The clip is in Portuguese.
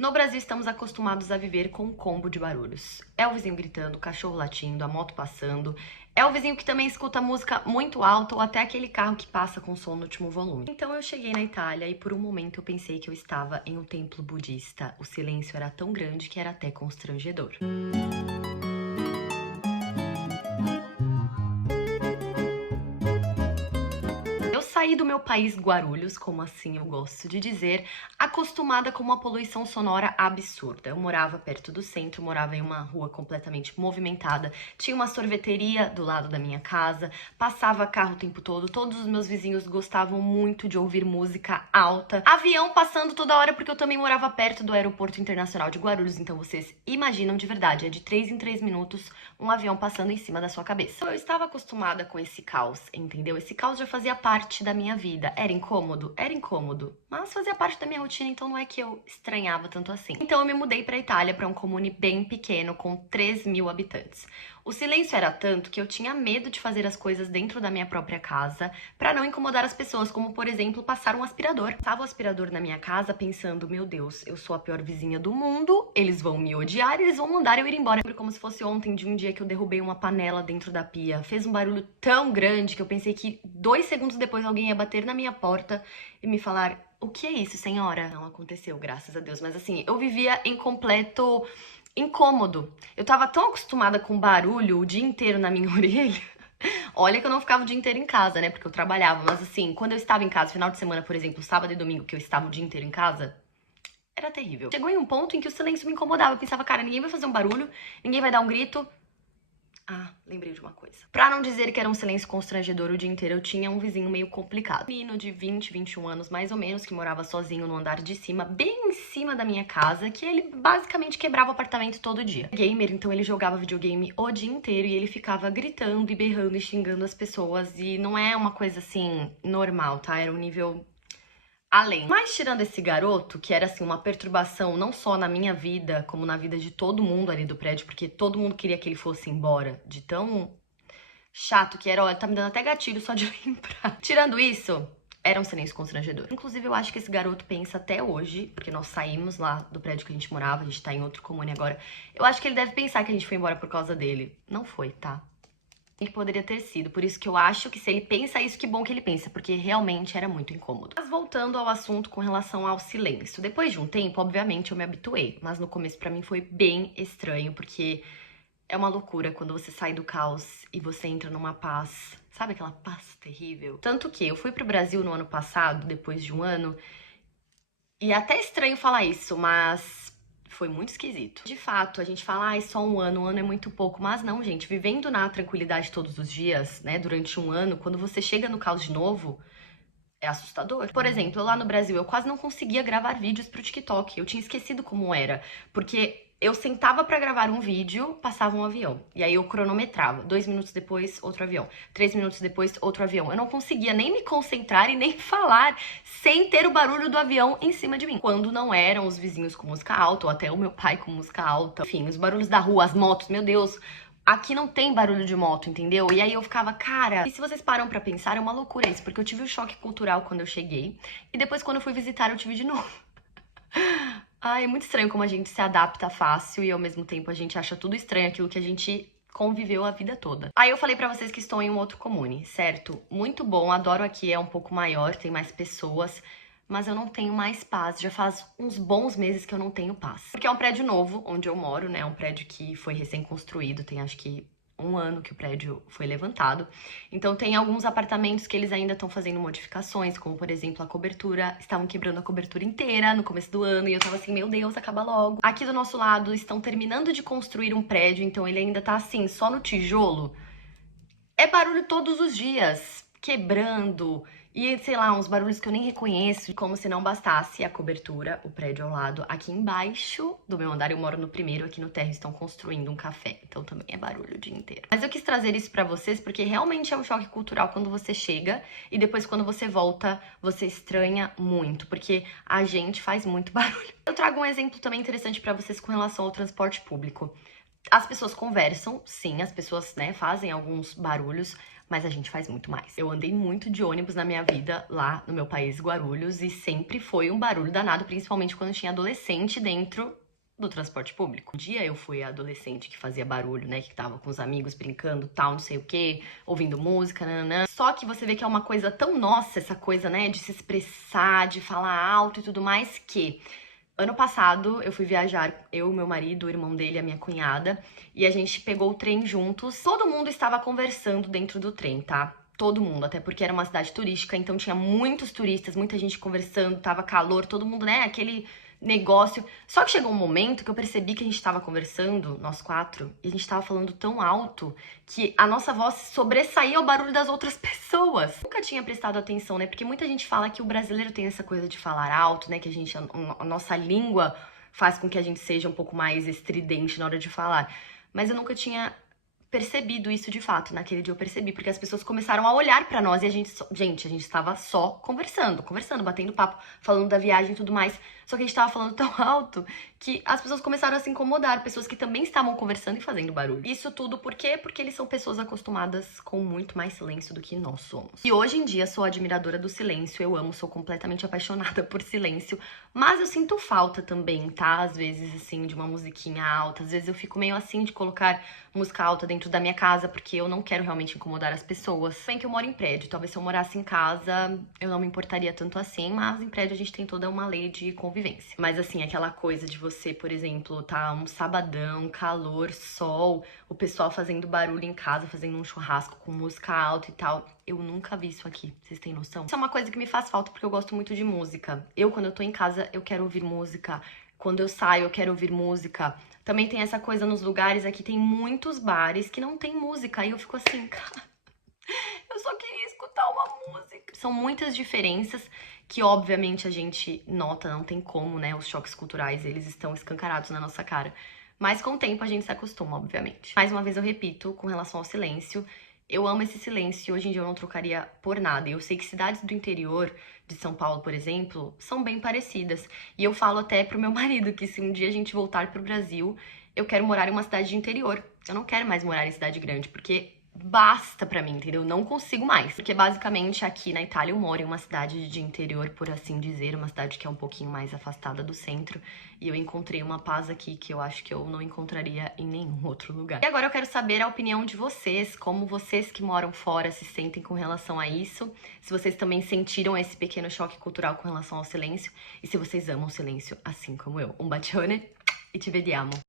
No Brasil, estamos acostumados a viver com um combo de barulhos. É o vizinho gritando, o cachorro latindo, a moto passando. É o vizinho que também escuta música muito alta ou até aquele carro que passa com som no último volume. Então eu cheguei na Itália e por um momento eu pensei que eu estava em um templo budista. O silêncio era tão grande que era até constrangedor. Eu saí do meu país Guarulhos, como assim eu gosto de dizer, acostumada com uma poluição sonora absurda. Eu morava perto do centro, morava em uma rua completamente movimentada, tinha uma sorveteria do lado da minha casa, passava carro o tempo todo, todos os meus vizinhos gostavam muito de ouvir música alta, avião passando toda hora porque eu também morava perto do Aeroporto Internacional de Guarulhos, então vocês imaginam de verdade, é de 3 em 3 minutos um avião passando em cima da sua cabeça. Eu estava acostumada com esse caos, entendeu? Esse caos já fazia parte da minha vida. Era incômodo? Era incômodo. Mas fazia parte da minha rotina, então não é que eu estranhava tanto assim. Então eu me mudei pra Itália, pra um comune bem pequeno, com 3.000 habitantes. O silêncio era tanto que eu tinha medo de fazer as coisas dentro da minha própria casa pra não incomodar as pessoas, como por exemplo, passar um aspirador. Passava o aspirador na minha casa pensando, meu Deus, eu sou a pior vizinha do mundo, eles vão me odiar, eles vão mandar eu ir embora. Como se fosse ontem de um dia que eu derrubei uma panela dentro da pia. Fez um barulho tão grande que eu pensei que 2 segundos depois alguém ia bater na minha porta e me falar: o que é isso, senhora? Não aconteceu, graças a Deus. Mas assim, eu vivia em completo incômodo. Eu tava tão acostumada com barulho o dia inteiro na minha orelha. Olha que eu não ficava o dia inteiro em casa, né? Porque eu trabalhava. Mas assim, quando eu estava em casa, final de semana, por exemplo, sábado e domingo, que eu estava o dia inteiro em casa, era terrível. Chegou em um ponto em que o silêncio me incomodava. Eu pensava, cara, ninguém vai fazer um barulho, ninguém vai dar um grito. Ah, lembrei de uma coisa. Pra não dizer que era um silêncio constrangedor o dia inteiro, eu tinha um vizinho meio complicado. Um menino de 20, 21 anos, mais ou menos, que morava sozinho no andar de cima, bem em cima da minha casa, que ele basicamente quebrava o apartamento todo dia. Gamer, então ele jogava videogame o dia inteiro e ele ficava gritando e berrando e xingando as pessoas. E não é uma coisa assim normal, tá? Era um nível além. Mas tirando esse garoto, que era assim uma perturbação não só na minha vida, como na vida de todo mundo ali do prédio, porque todo mundo queria que ele fosse embora, de tão chato que era, olha, tá me dando até gatilho só de lembrar. Tirando isso, era um silêncio constrangedor. Inclusive, eu acho que esse garoto pensa até hoje, porque nós saímos lá do prédio que a gente morava, a gente tá em outro comune agora. Eu acho que ele deve pensar que a gente foi embora por causa dele. Não foi, tá? Que poderia ter sido. Por isso que eu acho que se ele pensa isso, que bom que ele pensa, porque realmente era muito incômodo. Mas voltando ao assunto com relação ao silêncio. Depois de um tempo, obviamente, eu me habituei. Mas no começo pra mim foi bem estranho, porque é uma loucura quando você sai do caos e você entra numa paz. Sabe aquela paz terrível? Tanto que eu fui pro Brasil no ano passado, depois de um ano, e é até estranho falar isso, mas foi muito esquisito. De fato, a gente fala, é só um ano é muito pouco. Mas não, gente, vivendo na tranquilidade todos os dias, né, durante um ano, quando você chega no caos de novo, é assustador. Por exemplo, lá no Brasil, eu quase não conseguia gravar vídeos pro TikTok. Eu tinha esquecido como era, porque eu sentava pra gravar um vídeo, passava um avião. E aí eu cronometrava. 2 minutos depois, outro avião. 3 minutos depois, outro avião. Eu não conseguia nem me concentrar e nem falar sem ter o barulho do avião em cima de mim. Quando não eram os vizinhos com música alta, ou até o meu pai com música alta. Enfim, os barulhos da rua, as motos, meu Deus. Aqui não tem barulho de moto, entendeu? E aí eu ficava, cara, e se vocês param pra pensar, é uma loucura isso, porque eu tive o choque cultural quando eu cheguei, e depois quando eu fui visitar eu tive de novo. Ai, é muito estranho como a gente se adapta fácil e ao mesmo tempo a gente acha tudo estranho aquilo que a gente conviveu a vida toda. Aí eu falei pra vocês que estou em um outro comune, certo? Muito bom, adoro aqui, é um pouco maior, tem mais pessoas, mas eu não tenho mais paz. Já faz uns bons meses que eu não tenho paz. Porque é um prédio novo, onde eu moro, né? É um prédio que foi recém-construído, tem acho que um ano que o prédio foi levantado. Então tem alguns apartamentos que eles ainda estão fazendo modificações, como por exemplo a cobertura, estavam quebrando a cobertura inteira no começo do ano e eu tava assim, meu Deus, acaba logo. Aqui do nosso lado estão terminando de construir um prédio, então ele ainda tá assim, só no tijolo. É barulho todos os dias, quebrando, e sei lá, uns barulhos que eu nem reconheço, como se não bastasse a cobertura, o prédio ao lado. Aqui embaixo do meu andar, eu moro no primeiro, aqui no térreo estão construindo um café, então também é barulho o dia inteiro. Mas eu quis trazer isso pra vocês porque realmente é um choque cultural quando você chega e depois quando você volta, você estranha muito, porque a gente faz muito barulho. Eu trago um exemplo também interessante pra vocês com relação ao transporte público. As pessoas conversam, sim, as pessoas, né, fazem alguns barulhos, mas a gente faz muito mais. Eu andei muito de ônibus na minha vida lá no meu país, Guarulhos, e sempre foi um barulho danado, principalmente quando eu tinha adolescente dentro do transporte público. Um dia eu fui a adolescente que fazia barulho, né, que tava com os amigos brincando, tal, não sei o quê, ouvindo música, nananã. Só que você vê que é uma coisa tão nossa, essa coisa, né, de se expressar, de falar alto e tudo mais, que ano passado eu fui viajar, eu, meu marido, o irmão dele, a minha cunhada, e a gente pegou o trem juntos. Todo mundo estava conversando dentro do trem, tá? Todo mundo, até porque era uma cidade turística, então tinha muitos turistas, muita gente conversando, tava calor, todo mundo, né, aquele negócio. Só que chegou um momento que eu percebi que a gente tava conversando, nós quatro, e a gente tava falando tão alto que a nossa voz sobressaía ao barulho das outras pessoas. Nunca tinha prestado atenção, né? Porque muita gente fala que o brasileiro tem essa coisa de falar alto, né? Que a nossa língua faz com que a gente seja um pouco mais estridente na hora de falar. Mas eu nunca tinha percebido isso de fato. Naquele dia eu percebi, porque as pessoas começaram a olhar pra nós e a gente estava só conversando, batendo papo, falando da viagem e tudo mais. Só que a gente tava falando tão alto que as pessoas começaram a se incomodar, pessoas que também estavam conversando e fazendo barulho. Isso tudo por quê? Porque eles são pessoas acostumadas com muito mais silêncio do que nós somos. E hoje em dia sou admiradora do silêncio, eu amo, sou completamente apaixonada por silêncio, mas eu sinto falta também, tá? Às vezes, assim, de uma musiquinha alta, às vezes eu fico meio assim de colocar música alta dentro da minha casa, porque eu não quero realmente incomodar as pessoas. Bem que eu moro em prédio, talvez se eu morasse em casa, eu não me importaria tanto assim, mas em prédio a gente tem toda uma lei de convivência. Mas assim, aquela coisa de você, por exemplo, tá um sabadão, calor, sol, o pessoal fazendo barulho em casa, fazendo um churrasco com música alta e tal, eu nunca vi isso aqui, vocês têm noção? Isso é uma coisa que me faz falta porque eu gosto muito de música. Quando eu tô em casa, eu quero ouvir música. Quando eu saio, eu quero ouvir música. Também tem essa coisa nos lugares, aqui tem muitos bares que não tem música. E eu fico assim, cara, eu só queria escutar uma música. São muitas diferenças que, obviamente, a gente nota, não tem como, né? Os choques culturais, eles estão escancarados na nossa cara. Mas com o tempo a gente se acostuma, obviamente. Mais uma vez eu repito, com relação ao silêncio, eu amo esse silêncio, hoje em dia eu não trocaria por nada. E eu sei que cidades do interior de São Paulo, por exemplo, são bem parecidas. E eu falo até pro meu marido que se um dia a gente voltar pro Brasil, eu quero morar em uma cidade de interior. Eu não quero mais morar em cidade grande, porque basta pra mim, entendeu? Não consigo mais. Porque basicamente aqui na Itália eu moro em uma cidade de interior, por assim dizer, uma cidade que é um pouquinho mais afastada do centro. E eu encontrei uma paz aqui que eu acho que eu não encontraria em nenhum outro lugar. E agora eu quero saber a opinião de vocês, como vocês que moram fora se sentem com relação a isso. Se vocês também sentiram esse pequeno choque cultural com relação ao silêncio. E se vocês amam o silêncio assim como eu. Um bacione e ci vediamo!